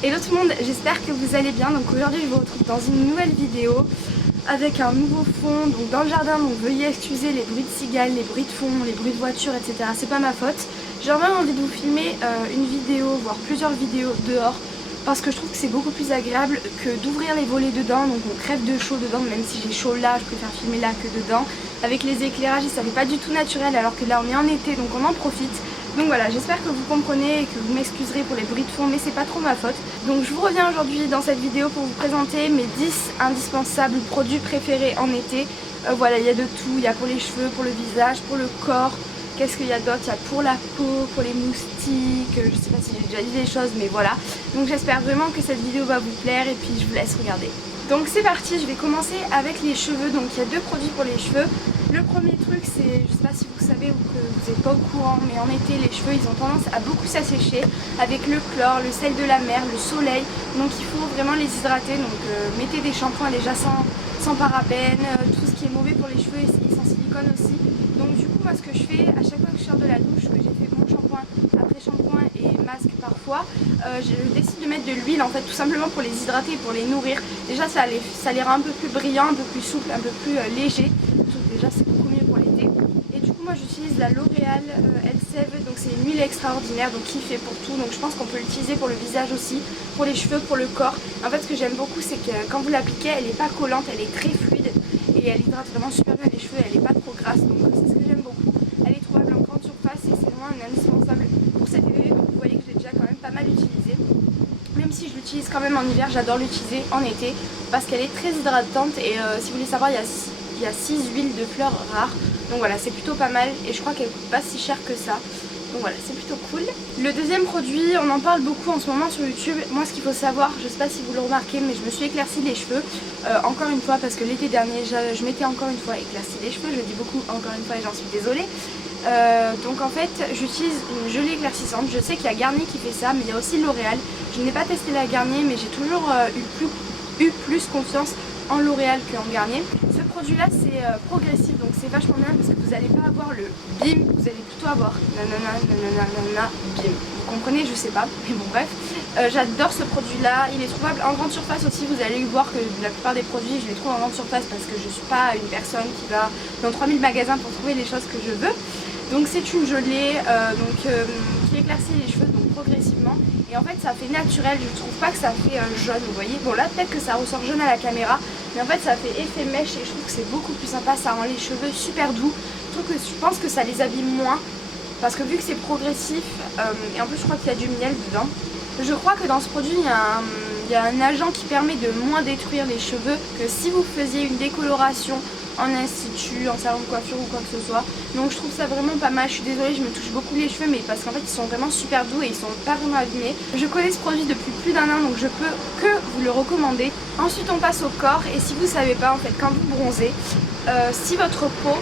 Hello tout le monde, j'espère que vous allez bien. Donc aujourd'hui je vous retrouve dans une nouvelle vidéo avec un nouveau fond, donc dans le jardin. Donc veuillez excuser les bruits de cigales, les bruits de fond, les bruits de voiture, etc. C'est pas ma faute. J'ai vraiment envie de vous filmer une vidéo, voire plusieurs vidéos dehors, parce que je trouve que c'est beaucoup plus agréable que d'ouvrir les volets dedans. Donc on crève de chaud dedans, même si j'ai chaud là, je préfère filmer là que dedans. Avec les éclairages, ça fait pas du tout naturel, alors que là on est en été, donc on en profite. Donc voilà, j'espère que vous comprenez et que vous m'excuserez pour les bruits de fond, mais c'est pas trop ma faute. Donc je vous reviens aujourd'hui dans cette vidéo pour vous présenter mes 10 indispensables produits préférés en été. Voilà, il y a de tout, il y a pour les cheveux, pour le visage, pour le corps. Qu'est-ce qu'il y a d'autre? Il y a pour la peau, pour les moustiques, je sais pas si j'ai déjà dit des choses, mais voilà. Donc j'espère vraiment que cette vidéo va vous plaire et puis je vous laisse regarder. Donc c'est parti, je vais commencer avec les cheveux. Donc il y a deux produits pour les cheveux. Le premier truc, c'est, je sais pas si vous savez ou que vous n'êtes pas au courant, mais en été les cheveux ils ont tendance à beaucoup s'assécher avec le chlore, le sel de la mer, le soleil. Donc il faut vraiment les hydrater. Donc mettez des shampoings déjà sans parabènes, tout ce qui est mauvais pour les cheveux et sans silicone aussi. Donc du coup moi ce que je fais à chaque fois que je sors de la douche, que j'ai fait mon shampoing, après shampoing et masque parfois, je décide de mettre de l'huile en fait, tout simplement pour les hydrater et pour les nourrir. Déjà ça les rend un peu plus brillants, un peu plus souples, un peu plus légers. Déjà c'est beaucoup mieux pour l'été. Et du coup moi j'utilise la L'Oréal Elseve, donc c'est une huile extraordinaire, donc qui fait pour tout. Donc je pense qu'on peut l'utiliser pour le visage aussi, pour les cheveux, pour le corps. En fait ce que j'aime beaucoup c'est que quand vous l'appliquez, elle n'est pas collante, elle est très fluide et elle hydrate vraiment super bien les cheveux, elle n'est pas trop grasse, donc c'est ce que j'aime beaucoup. Elle est trouvable en grande surface et c'est vraiment un indispensable pour cet été. Donc vous voyez que je l'ai déjà quand même pas mal utilisé. Même si je l'utilise quand même en hiver, j'adore l'utiliser en été parce qu'elle est très hydratante. Et si vous voulez savoir, il y a 6 huiles de fleurs rares. Donc voilà, c'est plutôt pas mal et je crois qu'elle coûte pas si cher que ça. Donc voilà, c'est plutôt cool. Le deuxième produit, on en parle beaucoup en ce moment sur YouTube. Moi ce qu'il faut savoir, je sais pas si vous le remarquez, mais je me suis éclairci les cheveux encore une fois, parce que l'été dernier je m'étais encore une fois éclairci les cheveux. Je dis beaucoup encore une fois et j'en suis désolée. Donc en fait j'utilise une gelée éclaircissante. Je sais qu'il y a Garnier qui fait ça, mais il y a aussi L'Oréal. Je n'ai pas testé la Garnier, mais j'ai toujours eu plus confiance en L'Oréal qu'en Garnier. Ce produit là c'est progressif, donc c'est vachement bien parce que vous n'allez pas avoir le bim, vous allez plutôt avoir nanana nanana bim. Vous comprenez? Je sais pas, mais bon bref. J'adore ce produit là, il est trouvable en grande surface aussi. Vous allez voir que la plupart des produits je les trouve en grande surface parce que je suis pas une personne qui va dans 3000 magasins pour trouver les choses que je veux. Donc c'est une gelée qui éclaircit les cheveux donc progressivement. Et en fait ça fait naturel, je trouve pas que ça fait jaune, vous voyez. Bon là peut-être que ça ressort jaune à la caméra, mais en fait ça fait effet mèche et je trouve que c'est beaucoup plus sympa. Ça rend les cheveux super doux. Je pense que ça les abîme moins parce que vu que c'est progressif et en plus je crois qu'il y a du miel dedans. Je crois que dans ce produit il y a un agent qui permet de moins détruire les cheveux que si vous faisiez une décoloration en institut, en salon de coiffure ou quoi que ce soit. Donc je trouve ça vraiment pas mal. Je suis désolée, je me touche beaucoup les cheveux, mais parce qu'en fait ils sont vraiment super doux et ils sont pas vraiment abîmés. Je connais ce produit depuis plus d'un an, donc je peux que vous le recommander. Ensuite on passe au corps, et si vous savez pas, en fait quand vous bronzez, si votre peau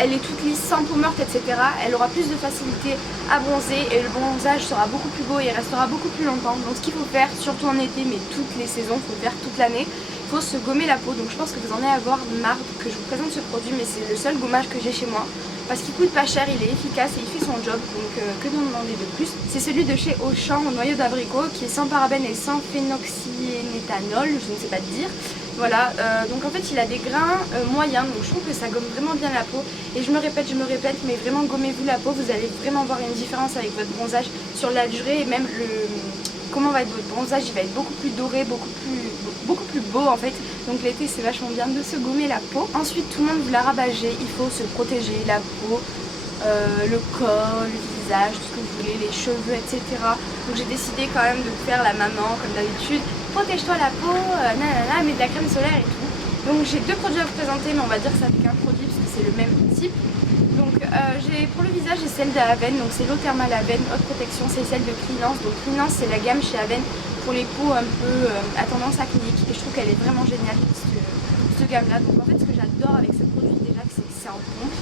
elle est toute lisse, sans peau morte, etc., elle aura plus de facilité à bronzer et le bronzage sera beaucoup plus beau et restera beaucoup plus longtemps. Donc ce qu'il faut faire, surtout en été, mais toutes les saisons, il faut le faire toute l'année, il faut se gommer la peau. Donc je pense que vous en allez avoir marre que je vous présente ce produit, mais c'est le seul gommage que j'ai chez moi parce qu'il coûte pas cher, il est efficace et il fait son job, donc que demander de plus. C'est celui de chez Auchan au noyau d'abricot qui est sans parabènes et sans phénoxyéthanol, je ne sais pas dire. Voilà, donc en fait il a des grains moyens, donc je trouve que ça gomme vraiment bien la peau. Et je me répète, mais vraiment gommez-vous la peau, vous allez vraiment voir une différence avec votre bronzage sur la durée. Et même comment va être votre bronzage, il va être beaucoup plus doré, beaucoup plus beau en fait. Donc l'été c'est vachement bien de se gommer la peau. Ensuite tout le monde vous l'a rabâché, il faut se protéger la peau, le corps, le visage, tout ce que vous voulez, les cheveux, etc. Donc j'ai décidé quand même de faire la maman comme d'habitude. Protège-toi la peau, nanana, mets de la crème solaire et tout. Donc j'ai deux produits à vous présenter, mais on va dire que ça fait qu'un produit parce que c'est le même principe. Donc pour le visage j'ai celle d'Aven, donc c'est l'eau thermale Aven, haute protection, c'est celle de Cleanance. Donc Cleanance c'est la gamme chez Aven pour les peaux un peu à tendance acnéique et je trouve qu'elle est vraiment géniale cette gamme là. Donc en fait ce que j'adore avec ce produit déjà c'est que c'est en pompe.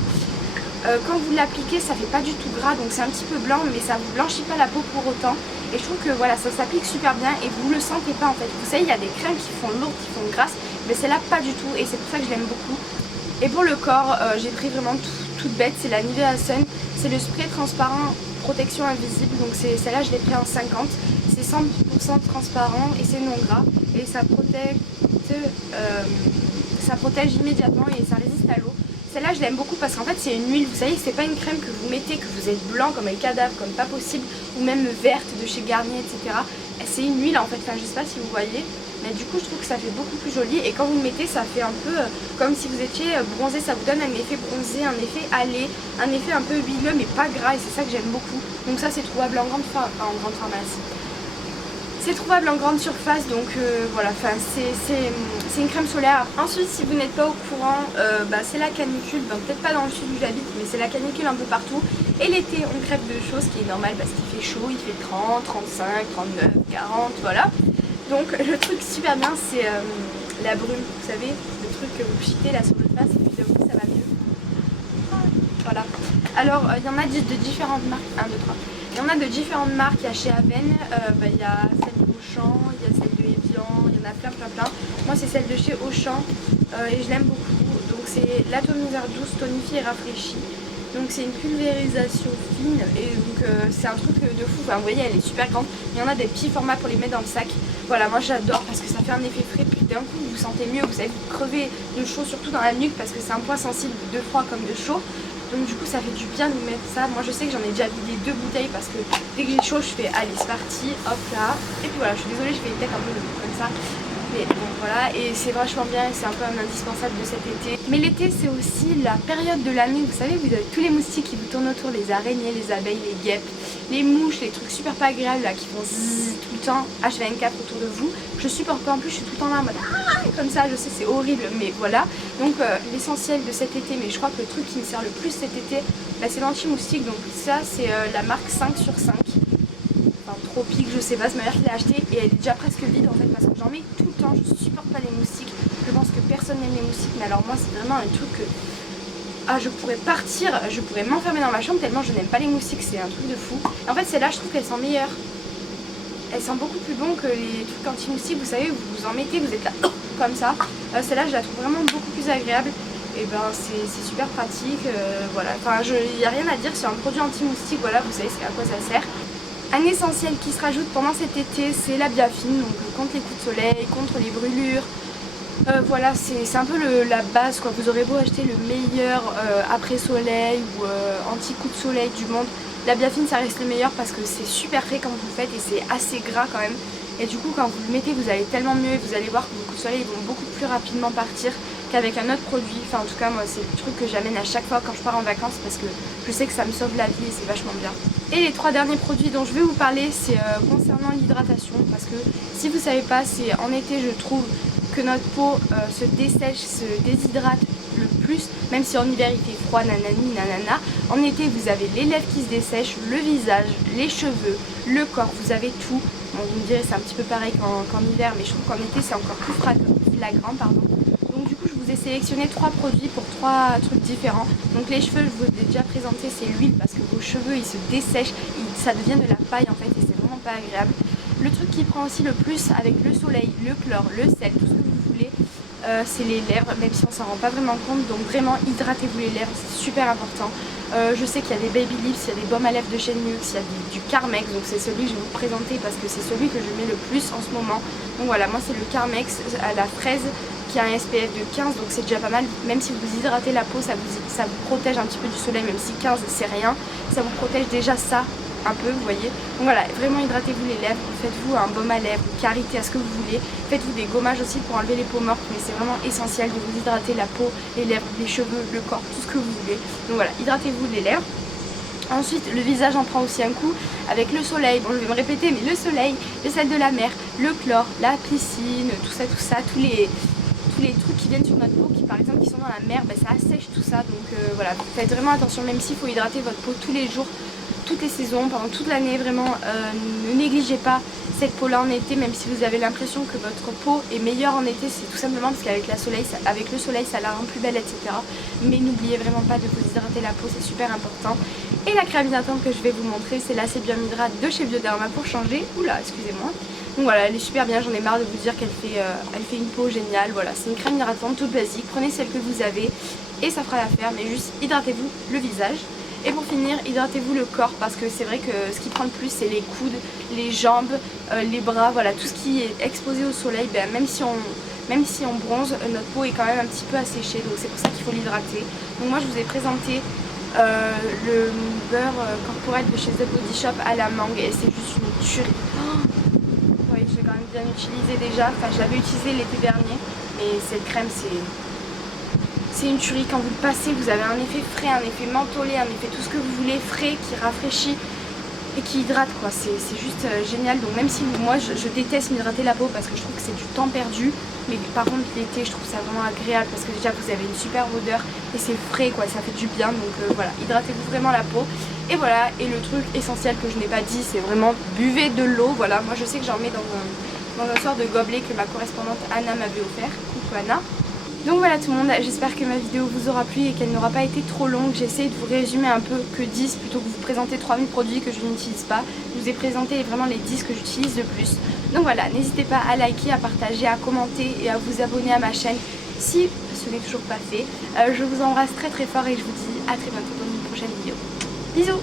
Quand vous l'appliquez ça fait pas du tout gras, donc c'est un petit peu blanc mais ça vous blanchit pas la peau pour autant. Et je trouve que voilà, ça s'applique super bien et vous le sentez pas en fait. Vous savez, il y a des crèmes qui font lourdes, qui font grasse, mais celle-là pas du tout et c'est pour ça que je l'aime beaucoup. Et pour le corps, j'ai pris vraiment toute bête, c'est la Nivea Sun. C'est le spray transparent protection invisible, donc celle-là je l'ai pris en 50. C'est 100% transparent et c'est non gras et ça protège immédiatement et ça résiste à l'eau. Celle-là je l'aime beaucoup parce qu'en fait c'est une huile, vous savez, c'est pas une crème que vous mettez, que vous êtes blanc comme un cadavre, comme pas possible, ou même verte de chez Garnier, etc. C'est une huile en fait, enfin je sais pas si vous voyez, mais du coup je trouve que ça fait beaucoup plus joli et quand vous le mettez ça fait un peu comme si vous étiez bronzé, ça vous donne un effet bronzé, un effet hâlé, un effet un peu huileux mais pas gras et c'est ça que j'aime beaucoup. Donc ça c'est trouvable en grande pharmacie. C'est trouvable en grande surface, donc voilà, c'est une crème solaire. Ensuite, si vous n'êtes pas au courant, c'est la canicule, donc peut-être pas dans le sud où j'habite, mais c'est la canicule un peu partout. Et l'été, on crève de chaud, ce qui est normal parce qu'il fait chaud, il fait 30, 35, 39, 40, voilà. Donc le truc super bien, c'est la brume, vous savez, le truc que vous pchitez là sur votre face et puis d'un coup ça va mieux. Voilà. Alors, il y en a de différentes marques, 1, 2, 3. Il y en a de différentes marques, il y a chez Aven, il y a celle de Auchan, il y a celle de Evian, il y en a plein. Moi c'est celle de chez Auchan et je l'aime beaucoup. Donc c'est l'atomiseur douce, tonifie et rafraîchit. Donc c'est une pulvérisation fine et donc c'est un truc de fou. Enfin, vous voyez, elle est super grande. Il y en a des petits formats pour les mettre dans le sac. Voilà, moi j'adore parce que ça fait un effet frais. Puis d'un coup vous vous sentez mieux, vous savez, vous crevez de chaud, surtout dans la nuque parce que c'est un point sensible de froid comme de chaud. Donc du coup ça fait du bien de mettre ça. Moi je sais que j'en ai déjà vidé 2 bouteilles parce que dès que j'ai chaud je fais allez c'est parti, hop là. Et puis voilà, je suis désolée, je fais peut-être un peu comme ça. Mais bon voilà, et c'est vachement bien et c'est un peu un indispensable de cet été. Mais l'été c'est aussi la période de l'année, vous savez, vous avez tous les moustiques qui vous tournent autour, les araignées, les abeilles, les guêpes, les mouches, les trucs super pas agréables là qui font zzz tout le temps, H24 autour de vous. Je supporte pas, en plus je suis tout le temps là en mode comme ça, je sais c'est horrible, mais voilà. Donc l'essentiel de cet été, mais je crois que le truc qui me sert le plus cet été, c'est l'anti-moustique. Donc ça c'est la marque 5 sur 5. Tropique, je sais pas, c'est ma mère qui l'a acheté et elle est déjà presque vide en fait parce que j'en mets tout le temps, je supporte pas les moustiques, je pense que personne n'aime les moustiques, mais alors moi c'est vraiment un truc que je pourrais partir, je pourrais m'enfermer dans ma chambre tellement je n'aime pas les moustiques, c'est un truc de fou. Et en fait celle-là je trouve qu'elle sent meilleure, elle sent beaucoup plus bon que les trucs anti-moustiques, vous savez, vous en mettez, vous êtes là comme ça. Celle-là je la trouve vraiment beaucoup plus agréable. Et ben c'est super pratique, voilà, enfin il n'y a rien à dire sur un produit anti-moustique, voilà, vous savez à quoi ça sert. Un essentiel qui se rajoute pendant cet été, c'est la biafine, donc contre les coups de soleil, contre les brûlures. Voilà, c'est un peu la base, quoi. Vous aurez beau acheter le meilleur après soleil ou anti-coup de soleil du monde, la biafine ça reste le meilleur parce que c'est super frais quand vous le faites et c'est assez gras quand même. Et du coup quand vous le mettez vous allez tellement mieux et vous allez voir que vos coups de soleil vont beaucoup plus rapidement partir qu'avec un autre produit. Enfin en tout cas moi c'est le truc que j'amène à chaque fois quand je pars en vacances parce que je sais que ça me sauve la vie et c'est vachement bien. Et les 3 derniers produits dont je vais vous parler c'est concernant l'hydratation parce que si vous savez pas, c'est en été je trouve que notre peau se dessèche, se déshydrate le plus, même si en hiver il fait froid, nanani, nanana. En été vous avez les lèvres qui se dessèchent, le visage, les cheveux, le corps, vous avez tout. Bon, vous me direz c'est un petit peu pareil qu'en hiver, mais je trouve qu'en été c'est encore plus flagrant, pardon. Donc du coup je vous ai sélectionné 3 produits pour 3 trucs différents. Donc les cheveux, je vous ai déjà présenté, c'est l'huile parce que vos cheveux ils se dessèchent, ça devient de la paille en fait et c'est vraiment pas agréable. Le truc qui prend aussi le plus avec le soleil, le chlore, le sel, tout ce que vous voulez, c'est les lèvres, même si on s'en rend pas vraiment compte. Donc vraiment hydratez-vous les lèvres, c'est super important. Je sais qu'il y a des baby lips, il y a des baumes à lèvres de chez Nux, il y a du Carmex, donc c'est celui que je vais vous présenter parce que c'est celui que je mets le plus en ce moment. Donc voilà, moi c'est le Carmex à la fraise qui a un SPF de 15, donc c'est déjà pas mal. Même si vous hydratez la peau, ça vous protège un petit peu du soleil, même si 15 c'est rien, ça vous protège déjà ça un peu, vous voyez. Donc voilà, vraiment hydratez-vous les lèvres, faites-vous un baume à lèvres, karité, à ce que vous voulez. Faites-vous des gommages aussi pour enlever les peaux mortes, mais c'est vraiment essentiel de vous hydrater la peau, les lèvres, les cheveux, le corps, tout ce que vous voulez. Donc voilà, hydratez-vous les lèvres. Ensuite, le visage en prend aussi un coup avec le soleil. Bon, je vais me répéter, mais le soleil, le sel de la mer, le chlore, la piscine, tout ça, tous les trucs qui viennent sur notre peau, qui par exemple qui sont dans la mer, ça assèche tout ça. Donc voilà, faites vraiment attention, même s'il faut hydrater votre peau tous les jours, toutes les saisons, pendant toute l'année, vraiment ne négligez pas cette peau là en été, même si vous avez l'impression que votre peau est meilleure en été, c'est tout simplement parce qu'avec le soleil ça la rend plus belle, etc. Mais n'oubliez vraiment pas de vous hydrater la peau, c'est super important. Et la crème hydratante que je vais vous montrer, c'est la Sébium Hydra de chez Bioderma pour changer. Oula, excusez-moi. Donc voilà, elle est super bien, j'en ai marre de vous dire qu'elle fait une peau géniale. Voilà, c'est une crème hydratante toute basique, prenez celle que vous avez et ça fera l'affaire, mais juste hydratez-vous le visage. Et pour finir, hydratez-vous le corps parce que c'est vrai que ce qui prend le plus c'est les coudes, les jambes, les bras, voilà, tout ce qui est exposé au soleil, ben, même si on bronze, notre peau est quand même un petit peu asséchée, donc c'est pour ça qu'il faut l'hydrater. Donc moi je vous ai présenté le beurre corporel de chez The Body Shop à la mangue et c'est juste une tuerie. Oui, je l'ai quand même bien utilisé déjà, enfin je l'avais utilisé l'été dernier et cette crème c'est une tuerie. Quand vous le passez, vous avez un effet frais, un effet mentholé, un effet tout ce que vous voulez, frais, qui rafraîchit et qui hydrate quoi. C'est juste génial. Donc même si moi je déteste m'hydrater la peau parce que je trouve que c'est du temps perdu, mais par contre l'été je trouve ça vraiment agréable parce que déjà vous avez une super odeur et c'est frais quoi, ça fait du bien. Donc voilà, hydratez-vous vraiment la peau. Et voilà, et le truc essentiel que je n'ai pas dit, c'est vraiment buvez de l'eau. Voilà, moi je sais que j'en mets dans un sort de gobelet que ma correspondante Anna m'avait offert. Coucou Anna. Donc voilà tout le monde, j'espère que ma vidéo vous aura plu et qu'elle n'aura pas été trop longue. J'essaie de vous résumer un peu que 10 plutôt que vous présenter 3000 produits que je n'utilise pas. Je vous ai présenté vraiment les 10 que j'utilise le plus. Donc voilà, n'hésitez pas à liker, à partager, à commenter et à vous abonner à ma chaîne si ce n'est toujours pas fait. Je vous embrasse très très fort et je vous dis à très bientôt dans une prochaine vidéo. Bisous!